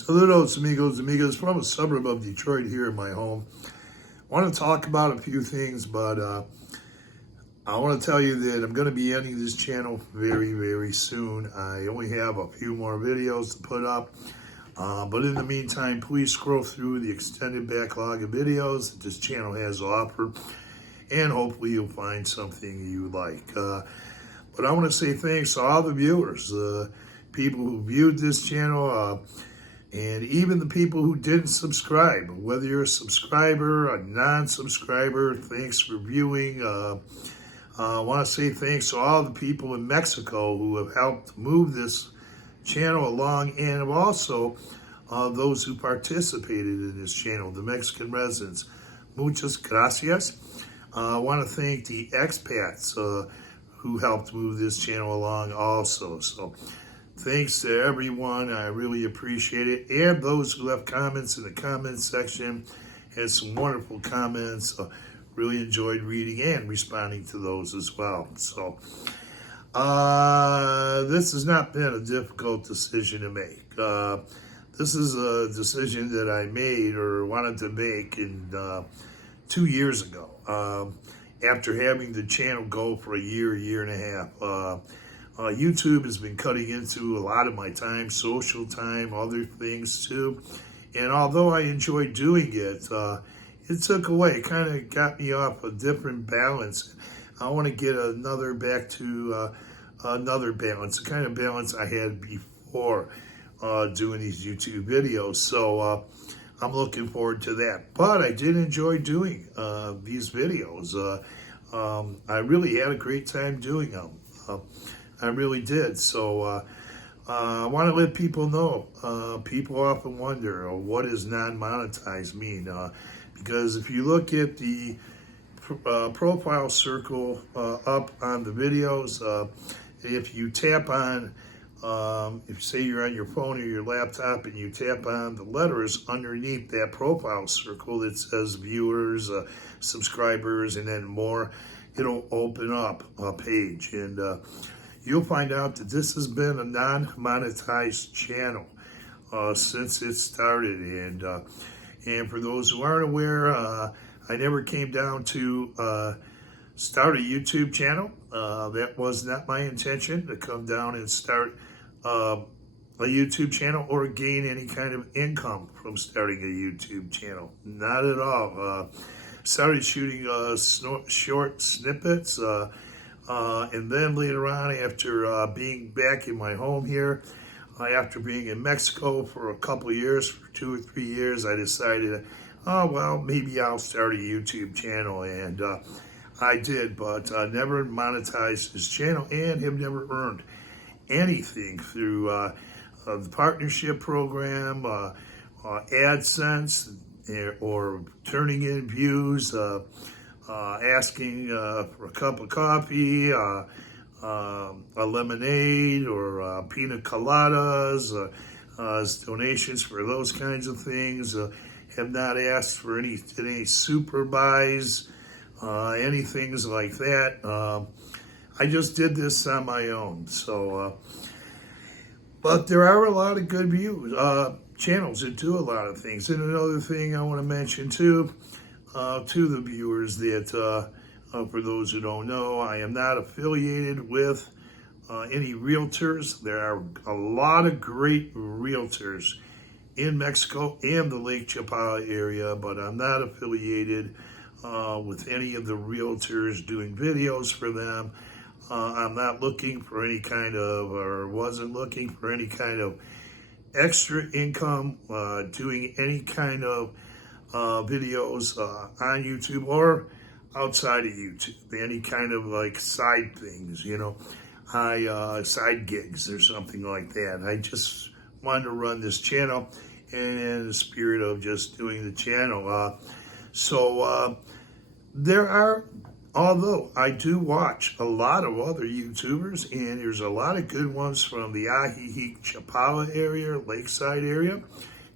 Saludos, amigos, amigas, from a suburb of Detroit here in my home. I want to talk about a few things, but I want to tell you that I'm going to be ending this channel very, very soon. I only have a few more videos to put up, but in the meantime, please scroll through the extended backlog of videos that this channel has to offer, and hopefully you'll find something you like. But I want to say thanks to all the viewers, people who viewed this channel, and even the people who didn't subscribe. Whether you're a subscriber, a non-subscriber, thanks for viewing. I want to say thanks to all the people in Mexico who have helped move this channel along, and also those who participated in this channel, the Mexican residents. Muchas gracias. I want to thank the expats who helped move this channel along also. So thanks to everyone. I really appreciate it. And those who left comments in the comments section, had some wonderful comments. Really enjoyed reading and responding to those as well. So this has not been a difficult decision to make. This is a decision that I made or wanted to make in 2 years ago. After having the channel go for a year and a half. YouTube has been cutting into a lot of my time, social time, other things too. And although I enjoyed doing it, it took away, it kind of got me off a different balance. I want to get back to another balance, the kind of balance I had before doing these YouTube videos. So I'm looking forward to that. But I did enjoy doing these videos. I really had a great time doing them. I really did. So I want to let people know. People often wonder, what does non-monetized mean? Because if you look at the profile circle up on the videos, if you tap on, if say you're on your phone or your laptop and you tap on the letters underneath that profile circle that says viewers, subscribers, and then more, it'll open up a page. And you'll find out that this has been a non-monetized channel since it started. And for those who aren't aware, I never came down to start a YouTube channel. That was not my intention, to come down and start a YouTube channel or gain any kind of income from starting a YouTube channel. Not at all. Started shooting short snippets. And then later on, after being back in my home here, after being in Mexico for a couple of years, for 2 or 3 years, I decided, oh, well, maybe I'll start a YouTube channel. And I did, but never monetized this channel and have never earned anything through the partnership program, AdSense, or turning in views, asking for a cup of coffee, a lemonade, or pina coladas, as donations for those kinds of things. Have not asked for any super buys, any things like that. I just did this on my own. So, but there are a lot of good channels that do a lot of things. And another thing I want to mention too, to the viewers, that for those who don't know, I am not affiliated with any realtors. There are a lot of great realtors in Mexico and the Lake Chapala area, but I'm not affiliated with any of the realtors doing videos for them. I'm not looking for any kind of, or wasn't looking for any kind of extra income doing any kind of videos on YouTube or outside of YouTube, any kind of like side things, side gigs or something like that. I just wanted to run this channel in the spirit of just doing the channel. So there are, although I do watch a lot of other YouTubers, and there's a lot of good ones from the Ajijic Chapala area, Lakeside area,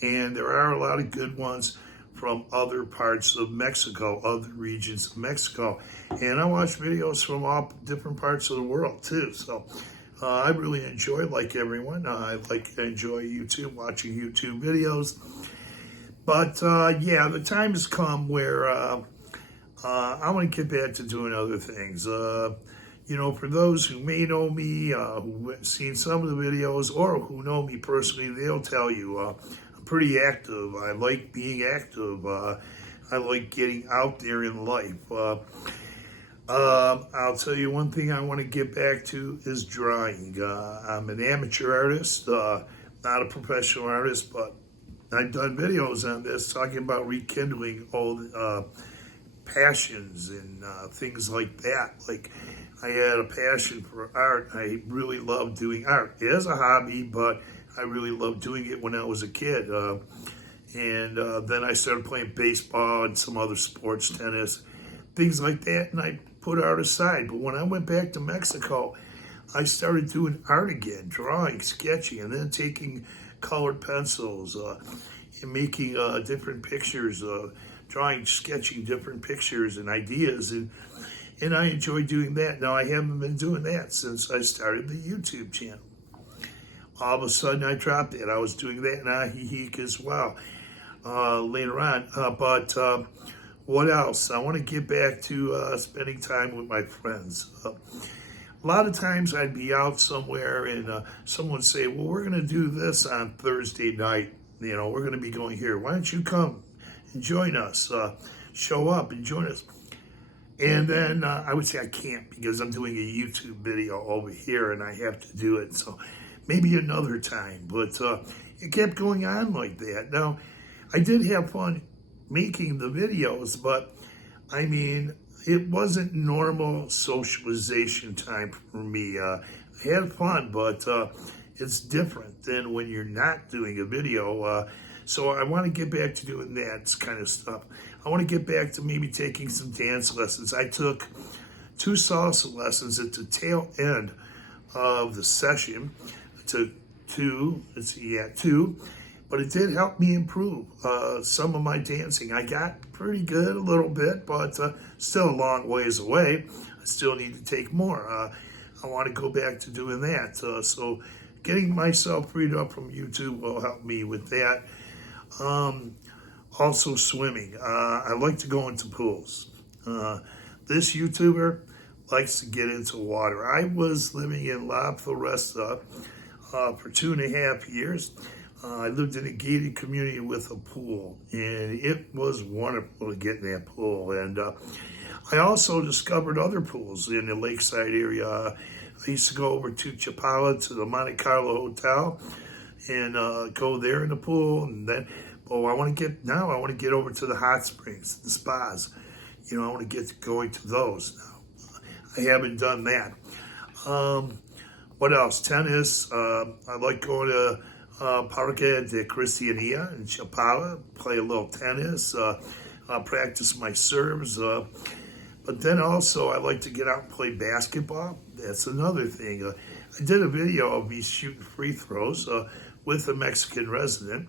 and there are a lot of good ones from other parts of Mexico, other regions of Mexico. And I watch videos from all different parts of the world too. So I really enjoy, like everyone, I enjoy YouTube, watching YouTube videos. But yeah, the time has come where I want to get back to doing other things. For those who may know me, who've seen some of the videos, or who know me personally, they'll tell you I'm pretty active. I like being active. I like getting out there in life. I'll tell you one thing I want to get back to is drawing. I'm an amateur artist, not a professional artist, but I've done videos on this talking about rekindling old passions and things like that. Like, I had a passion for art. I really loved doing art as a hobby, but I really loved doing it when I was a kid. And then I started playing baseball and some other sports, tennis, things like that, and I put art aside. But when I went back to Mexico, I started doing art again, drawing, sketching, and then taking colored pencils and making different pictures, drawing, sketching different pictures and ideas, and I enjoy doing that. Now, I haven't been doing that since I started the YouTube channel. All of a sudden, I dropped it. I was doing that in Ajijic as well later on. But what else? I want to get back to spending time with my friends. A lot of times I'd be out somewhere and someone would say, well, we're going to do this on Thursday night. We're going to be going here. Why don't you come and join us? Show up and join us. And then I would say I can't because I'm doing a YouTube video over here and I have to do it. So maybe another time. But it kept going on like that. Now, I did have fun making the videos, but I mean, it wasn't normal socialization time for me. I had fun, but it's different than when you're not doing a video. So I want to get back to doing that kind of stuff. I want to get back to maybe taking some dance lessons. I took 2 salsa lessons at the tail end of the session. I took 2, but it did help me improve some of my dancing. I got pretty good a little bit, but still a long ways away. I still need to take more. I want to go back to doing that. So getting myself freed up from YouTube will help me with that. Also swimming. I like to go into pools. This YouTuber likes to get into water. I was living in La Floresta for 2.5 years. I lived in a gated community with a pool, and it was wonderful to get in that pool. And I also discovered other pools in the lakeside area. I used to go over to Chapala to the Monte Carlo Hotel and go there in the pool. And then, I want to get over to the hot springs, the spas. I want to get going to those now. I haven't done that. What else? Tennis. I like going to Parque de Cristiania in Chapala, play a little tennis, practice my serves. But then also I like to get out and play basketball. That's another thing. I did a video of me shooting free throws with a Mexican resident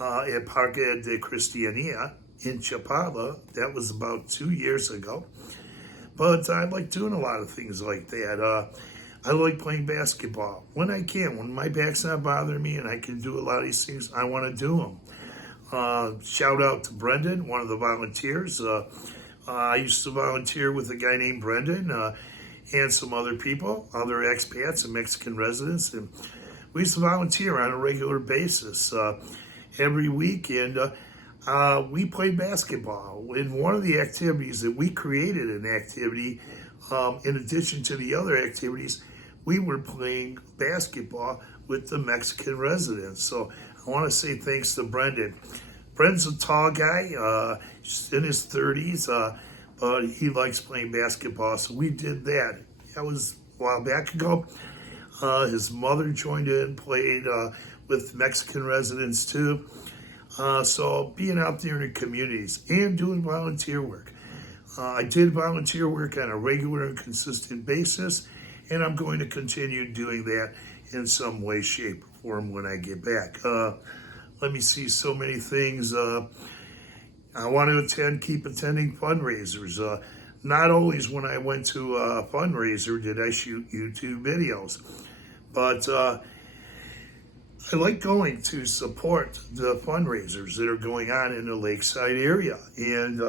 at Parque de Cristiania in Chapala. That was about 2 years ago. But I like doing a lot of things like that. I like playing basketball when I can. When my back's not bothering me and I can do a lot of these things, I want to do them. Shout out to Brendan, one of the volunteers. I used to volunteer with a guy named Brendan and some other people, other expats and Mexican residents. And we used to volunteer on a regular basis every week. And we played basketball. In one of the activities that we created an activity, in addition to the other activities, we were playing basketball with the Mexican residents. So I want to say thanks to Brendan. Brendan's a tall guy, he's in his 30s, but he likes playing basketball. So we did that. That was a while back ago. His mother joined in, played with Mexican residents too. So being out there in the communities and doing volunteer work. I did volunteer work on a regular and consistent basis, and I'm going to continue doing that in some way, shape, or form when I get back. Let me see, so many things. I want to keep attending fundraisers. Not always when I went to a fundraiser did I shoot YouTube videos. But I like going to support the fundraisers that are going on in the Lakeside area. And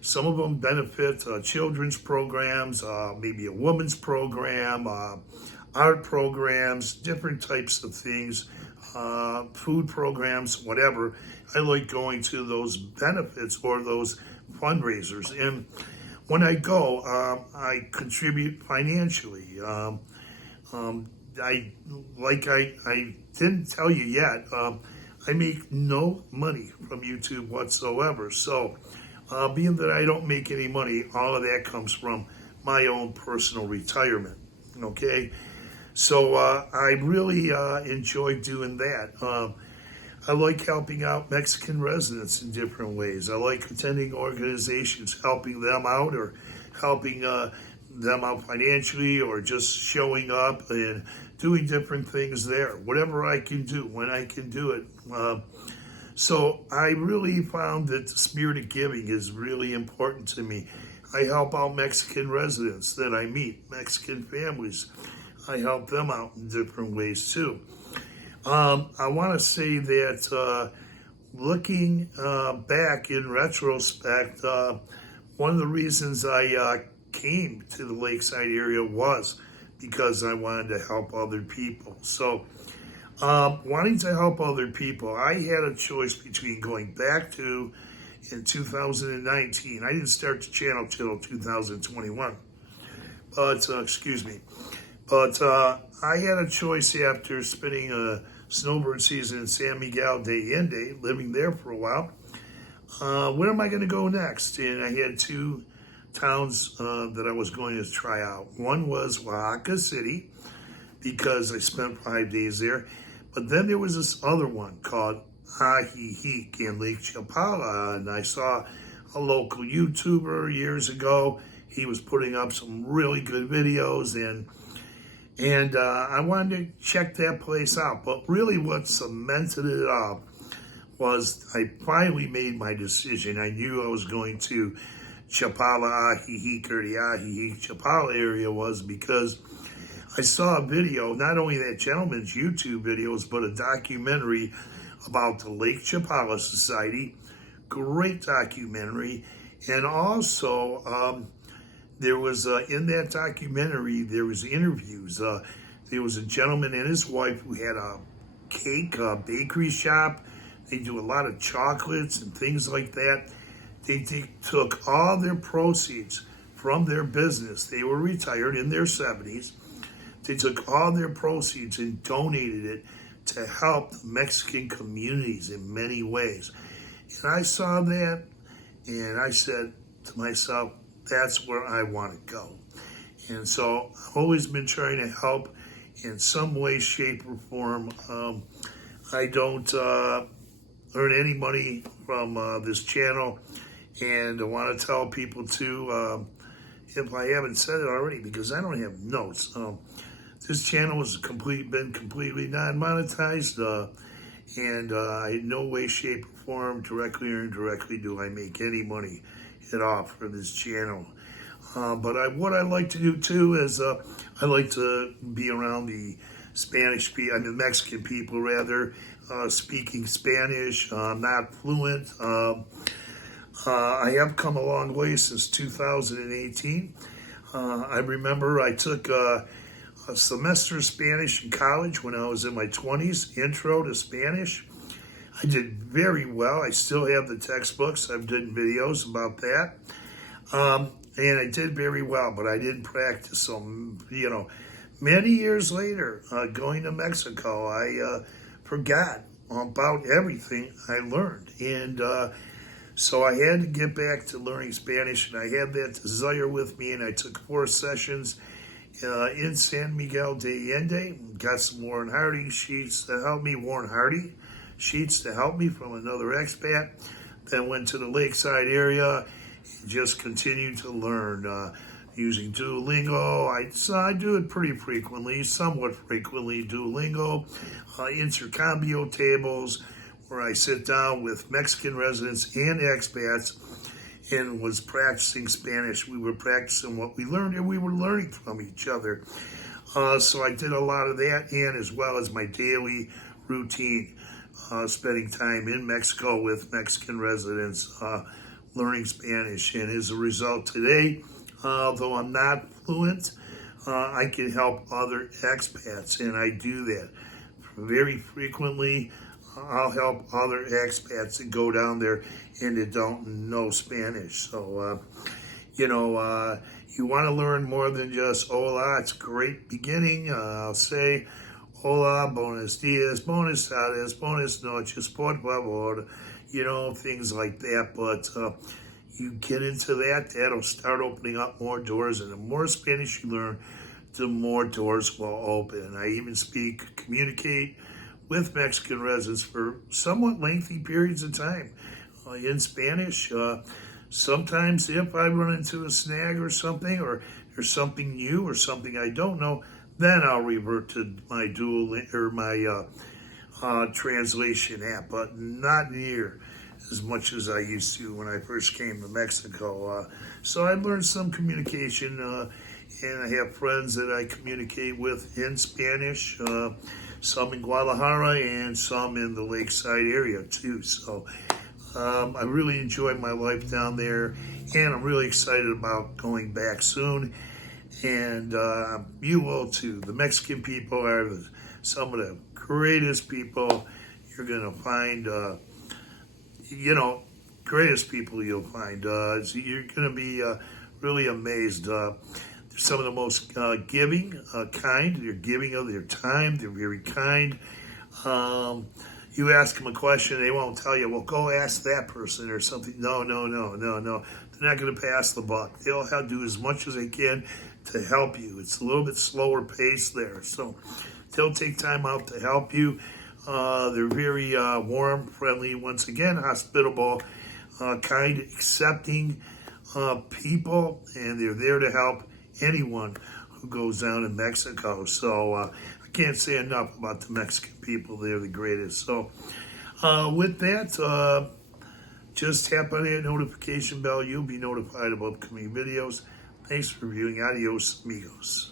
some of them benefit children's programs, maybe a women's program, art programs, different types of things, food programs, whatever. I like going to those benefits or those fundraisers. And when I go, I contribute financially. I didn't tell you yet. I make no money from YouTube whatsoever. So, being that I don't make any money, all of that comes from my own personal retirement. Okay, so I really enjoy doing that. I like helping out Mexican residents in different ways. I like attending organizations, helping them out, or helping them out financially, or just showing up and doing different things there. Whatever I can do, when I can do it. So I really found that the spirit of giving is really important to me. I help out Mexican residents that I meet, Mexican families. I help them out in different ways too. I want to say that looking back in retrospect, one of the reasons I came to the Lakeside area was because I wanted to help other people. So, wanting to help other people, I had a choice between going back to in 2019. I didn't start the channel till 2021, but excuse me. But I had a choice after spending a snowbird season in San Miguel de Allende, living there for a while. Where am I going to go next? And I had two towns that I was going to try out. One was Oaxaca City, because I spent 5 days there. But then there was this other one called Ajijic in Lake Chapala, and I saw a local YouTuber years ago. He was putting up some really good videos, and I wanted to check that place out. But really what cemented it up was I finally made my decision. I knew I was going to Chapala, Ajijic, or the Ajijic Chapala area was because I saw a video, not only that gentleman's YouTube videos, but a documentary about the Lake Chapala Society. Great documentary. And also, there was, in that documentary, there was interviews. There was a gentleman and his wife who had a cake bakery shop. They do a lot of chocolates and things like that. They took all their proceeds from their business. They were retired in their 70s. They took all their proceeds and donated it to help the Mexican communities in many ways. And I saw that, and I said to myself, that's where I want to go. And so I've always been trying to help in some way, shape, or form. I don't earn any money from this channel, and I want to tell people too, if I haven't said it already, because I don't have notes. This channel has been completely non-monetized, and in no way, shape, or form, directly or indirectly, do I make any money at all for this channel. But what I like to do too is I like to be around the Mexican people rather, speaking Spanish. I'm not fluent. I have come a long way since 2018. I remember I took a semester of Spanish in college when I was in my 20s, intro to Spanish. I did very well. I still have the textbooks. I've done videos about that. And I did very well, but I didn't practice. So, many years later, going to Mexico, I forgot about everything I learned. And so I had to get back to learning Spanish, and I had that desire with me, and I took 4 sessions in San Miguel de Allende. Got some Warren Hardy sheets to help me, from another expat. Then went to the Lakeside area and just continued to learn using Duolingo. I do it pretty frequently, somewhat frequently, Duolingo, intercambio tables, where I sit down with Mexican residents and expats and was practicing Spanish. We were practicing what we learned, and we were learning from each other. So I did a lot of that, and as well as my daily routine, spending time in Mexico with Mexican residents, learning Spanish. And as a result today, though I'm not fluent, I can help other expats, and I do that very frequently. I'll help other expats that go down there and that don't know Spanish. So, you want to learn more than just hola. It's a great beginning. I'll say hola, buenos dias, buenas tardes, buenas noches, por favor, things like that. But you get into that, that'll start opening up more doors. And the more Spanish you learn, the more doors will open. I even communicate with Mexican residents for somewhat lengthy periods of time in Spanish. Sometimes if I run into a snag or something, or there's something new or something I don't know, then I'll revert to my translation app, but not near as much as I used to when I first came to Mexico. So I learned some communication, and I have friends that I communicate with in Spanish, some in Guadalajara and some in the Lakeside area too. So I really enjoyed my life down there, and I'm really excited about going back soon. And you will too. The Mexican people are some of the greatest people you're going to find, greatest people you'll find. So you're going to be really amazed. They're some of the most giving, kind. They're giving of their time. They're very kind. You ask them a question, they won't tell you, well, go ask that person or something. No. They're not going to pass the buck. They'll do as much as they can to help you. It's a little bit slower pace there. So they'll take time out to help you. They're very warm, friendly, once again, hospitable, kind, accepting people, and they're there to help anyone who goes down in Mexico. So I can't say enough about the Mexican people. They're the greatest. So with that, just tap on that notification bell. You'll be notified of upcoming videos. Thanks for viewing. Adios, amigos.